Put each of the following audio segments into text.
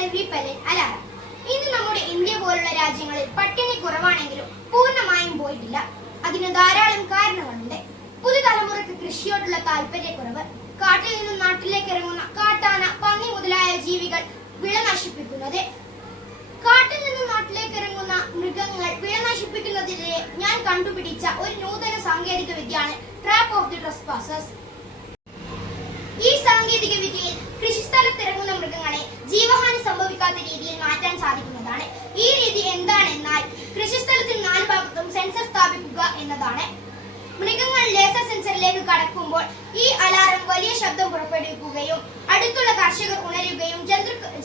LV പെല്ലൻ alarm. ഇന്ന് നമ്മുടെ India പോലുള്ള രാജ്യങ്ങളിൽ പട്ടിണി കുറവാണെങ്കിലും പൂർണ്ണമായും പോയിട്ടില്ല. അതിന് ധാരാളം കാരണങ്ങളുണ്ട്. പുതുതലമുറയ്ക്ക് കൃഷിയോടുള്ള താല്പര്യക്കുറവ്, കാട്ടിൽ നിന്നും നാട്ടിലേക്ക് ഇറങ്ങുന്ന കാട്ടാന, പന്നി മുതലായ ജീവികൾ വിള നശിപ്പിക്കുന്നത്. കാട്ടിൽ നിന്നും നാട്ടിലേക്ക് ഇറങ്ങുന്ന മൃഗങ്ങൾ വിള നശിപ്പിക്കുന്നതിനെ ഞാൻ കണ്ടുപിടിച്ച ഒരു നൂതന സാങ്കേതിക വിദ്യയാണ് ട്രാപ്പ് ഓഫ് ദി ട്രസ്പാസേഴ്സ്. ഈ സാങ്കേതിക വിദ്യയിൽ കൃഷിസ്ഥലത്തിറങ്ങുന്ന മൃഗങ്ങളെ ജീവഹാനി സംഭവിക്കാത്ത രീതിയിൽ മാറ്റാൻ സാധിക്കുന്നതാണ്. ഈ രീതി എന്താണെന്നാൽ കൃഷിസ്ഥലത്തിന് 4 ഭാഗത്തും സെൻസർ സ്ഥാപിക്കുക എന്നതാണ്. മൃഗങ്ങൾ ലേസർ സെൻസറിലേക്ക് കടക്കുമ്പോൾ ഈ അലാറം വലിയ ശബ്ദം പുറപ്പെടുവിക്കുകയും അടുത്തുള്ള കർഷകർ ഉണരുകയും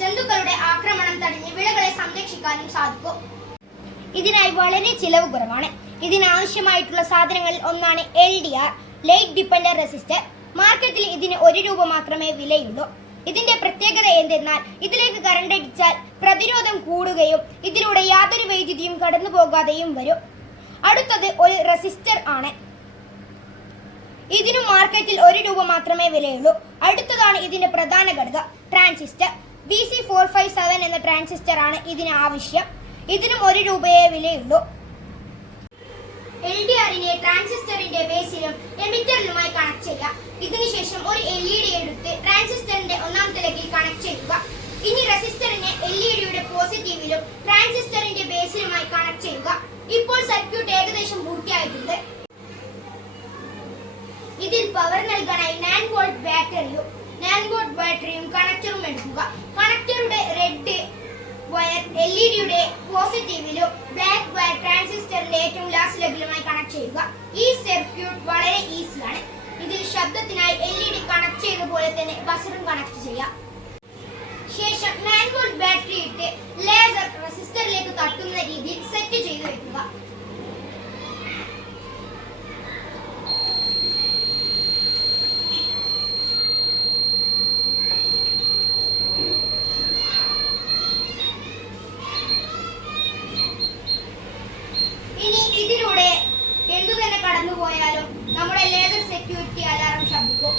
ജന്തുക്കളുടെ ആക്രമണം തടഞ്ഞ് വിളകളെ സംരക്ഷിക്കാനും സാധിക്കും. ഇതിനായി വളരെ ചിലവ് കുറവാണ്. ഇതിനാവശ്യമായിട്ടുള്ള സാധനങ്ങളിൽ ഒന്നാണ് LDR, ലൈറ്റ് ഡിപ്പെൻഡന്റ് റെസിസ്റ്റർ. മാർക്കറ്റിൽ ഇതിന് 1 രൂപ മാത്രമേ വിലയുള്ളൂ. ഇതിന്റെ പ്രത്യേകത എന്തെന്നാൽ ഇതിലേക്ക് കറണ്ട് അടിച്ചാൽ പ്രതിരോധം കൂടുകയും ഇതിലൂടെ യാതൊരു വൈദ്യുതിയും കടന്നു പോകാതെയും വരും. അടുത്തത് ഒരു റെസിസ്റ്റർ ആണ്. ഇതിനും മാർക്കറ്റിൽ 1 രൂപ മാത്രമേ വിലയുള്ളൂ. അടുത്തതാണ് ഇതിന്റെ പ്രധാന ഘടകം, ട്രാൻസിസ്റ്റർ. BC457 എന്ന ട്രാൻസിസ്റ്റർ ആണ് ഇതിന് ആവശ്യം. ഇതിനും 1 രൂപയേ വിലയുള്ളൂ. LDRനെ ട്രാൻസിസ്റ്ററിന്റെ ബേസിലും എമിറ്ററിലുമായി കണക്ട് ചെയ്യുക. ഇതിനുശേഷം ഒരു LED എടുത്ത് ട്രാൻസിസ്റ്ററിന്റെ 1ാമത്തെ ലെഗിൽ കണക്ട് ചെയ്യുക. ഇനി റെസിസ്റ്ററിനെ LEDയുടെ പോസിറ്റീവിലും ട്രാൻസിസ്റ്ററിന്റെ ബേസിലുമായി കണക്ട് ചെയ്യുക. ഇപ്പോൾ സർക്യൂട്ട് ഏകദേശം പൂർത്തിയായിട്ടുണ്ട്. ഇതിൽ പവർ നൽകാനായി 9 വോൾട്ട് ബാറ്ററിയും കണക്ടറും എടുക്കുക. കണക്ടറുടെ റെഡ് വയർ LEDയുടെ പോസിറ്റീവിലും ബ്ലാക്ക് വയർ ട്രാൻസിസ്റ്ററിന്റെ ഏറ്റവും ലാസ്റ്റ് ലെഗിലുമായി കണക്ട് ചെയ്യുക. ഈ സർക്യൂട്ട് വളരെ ഈസിയാണ്. ഇതിൽ ശബ്ദത്തിനായി LED കണക്ട് ചെയ്ത പോലെ തന്നെ ബസറും കണക്ട് ചെയ്യാം. ശേഷം 9 വോൾട്ട് ബാറ്ററി ഇട്ട് ലേസർ റെസിസ്റ്ററിലേക്ക് തട്ടുന്ന രീതിയിൽ സെറ്റ് ചെയ്ത് വെക്കുക. ഇനി ഇതിലൂടെ എന്തു തന്നെ കടന്നുപോയാലും നമ്മുടെ ലേസർ സെക്യൂരിറ്റി അലാറം ശബ്ദിക്കും.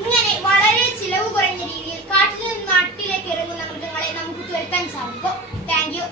ഇങ്ങനെ വളരെ ചിലവ് കുറഞ്ഞ രീതിയിൽ കാട്ടിൽ നിന്ന് നാട്ടിലേക്ക് ഇറങ്ങുന്ന മൃഗങ്ങളെ നമുക്ക് തുരത്താൻ സാധിക്കും. Thank you.